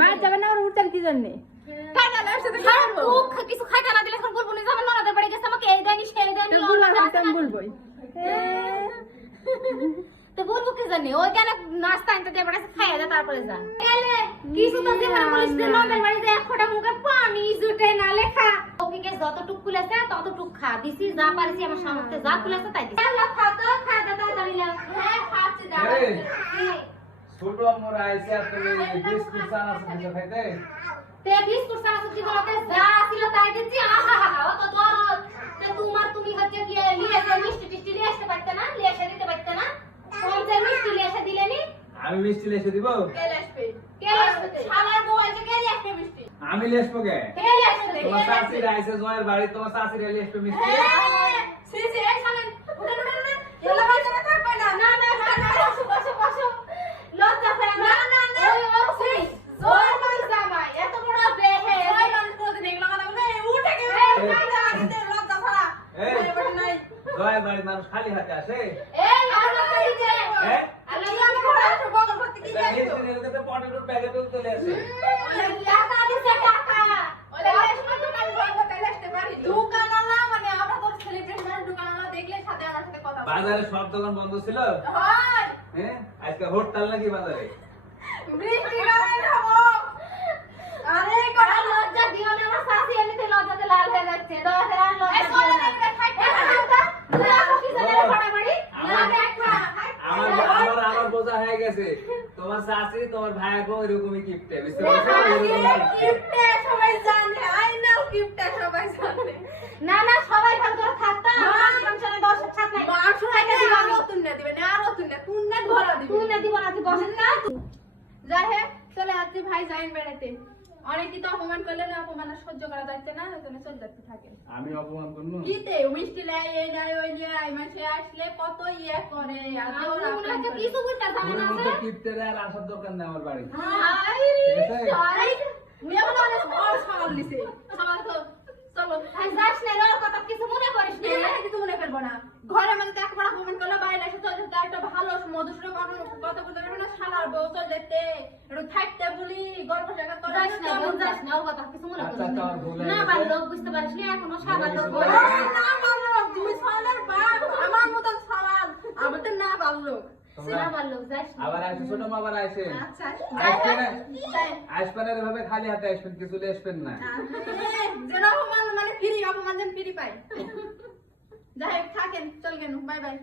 মার যাবেন না আর উঠছেন কি জন্য? কিছু খাইতে না দিলে এখন বলবো না যাবেন ননদের বাড়ি গেছে আমাকে এই দেয়নি সেই দেয়নি বলবোই তো বলবো কি জানি ওই কেন নাস্তা আনতে দিয়ে বেড়াচ্ছে খাইয়া যা তারপরে যা গেলে কিছু তো জীবনে বলিস যে ননদের বাড়িতে এক ফোঁটা মুখে পানি জুটে না লেখা ওকে যতটুক খুলেছে ততটুক খা দিছি যা পারিছি আমার সামর্থ্যে যা খুলেছে তাই দিছি খা তো খা দাদা দাঁড়িয়ে হ্যাঁ খাচ্ছি দাদা ছোট মোর আইছে তুমি বিস্কুট চানা সবজি খাইতে তে বিস্কুট চানা সবজি বলতে যা ছিল তাই দিছি আহা হা হা তো দরদ তে তুমি হচ্ছে কি নিয়ে এসে মিষ্টি টিষ্টি নিয়ে আসতে পারতে না নিয়ে এসে দিতে পারতে না কোন যে মিষ্টি নিয়ে এসে দিলেনি আমি মিষ্টি লেসে দিব কে আসবে শালার বউ আছে কে আসবে মিষ্টি আমি লেসবো কে কে আসবে তোমার শাশুড়ি আইছে জয়ের বাড়ি তোমার শাশুড়ি লেসবে মিষ্টি সি এই শালেন উঠে এলা বাজে না থাকবে না না না না বসো লজ্জা পায় না না না ওই জয়ের বাড়ি জামাই এত বড় বেহে ওই মানুষ কোনদিন এগুলো কথা বলে উঠে গেছে লজ্জা ছাড়া এই বাড়ি নাই জয়ের বাড়ি মানুষ খালি হাতে আসে এই আমার বাড়ি দে হ্যাঁ আল্লাহ আমি বড় বগল করতে কি যাই মিষ্টি নিয়ে তো পটেটোর প্যাকেট চলে আসে টাকা দিছে টাকা ওলে আসলে দোকান বন্ধ করে আসতে পারি দোকানওয়ালা মানে আমরা তো সেলিব্রেশন দোকানওয়ালা দেখলে সাথে আমার সাথে কথা বলে বাজারে সব দোকান বন্ধ ছিল হয় হ্যাঁ আজকে হরতাল নাকি বাজারে বৃষ্টি গায়ে যাবো আরে কোন লজ্জা দিও না আমার শাশি এমনিতে লজ্জাতে লাল হয়ে যাচ্ছে দয়া করে আর লজ্জা দিও না আমার বোঝা হয়ে গেছে তোমার শাশুড়ি তোমার ভাই গো এরকমই কিপটে বুঝতে পারছো কিপটে সবাই জানে আই নাও কিপটে সবাই জানে না না সবাই ভালো করে থাকতা আমার সংসারে দর্শক ছাত নাই মাংস খাইতে দিবা আর নতুন না দিবে না আর নতুন না কোন না ভরা দিবে কোন না দিব না তুই বসেন না যাই হে চলে আসছি ভাই যাইন বেড়াতে অনেকে তো অপমান করলে না অপমান আর সহ্য করা যাচ্ছে না ওখানে চলে যাচ্ছে থাকে আমি অপমান করব কিতে মিষ্টি লাই এই নাই ওই নাই মাসে আসলে কত ইয়ে করে আর মনে হচ্ছে কিছু বুঝতে জানে না মতো কিপটে আর আসার দরকার নেই আমার বাড়ি আই সরি মিয়া বলে অনেক বড় সামাল দিছে সামাল তো চলো যাস না এর কথা কিছু মনে করিস না কিছু মনে করবো না ঘরে মানে তাকে বড় অপমান করলো বাইরে এসে চলে যেতে একটা ভালো মধুসূদন কথা বলতে পারবে না শালার বউ চলে যেতে একটু থাকতে বলি গল্প জায়গা করে যাস না ওর কথা কিছু মনে করিস আচ্ছা, ভুল হয়ে না গেছে। ভালো লোক বুঝতে পারিস না এখনো সাদা লোক না বলো তুমি শালার বাপ আমার মতন সওয়াল আমার তো না বললো না ভালো লোক যাস না আবার আসে ছোট মা আবার আসে আচ্ছা আসবে না আসবেন আর এভাবে খালি হাতে আসবেন কিছু আসবেন না যেন অপমান মানে ফ্রি অপমান যেন ফ্রি পাই যাই হোক থাকেন চল গেল বাই বাই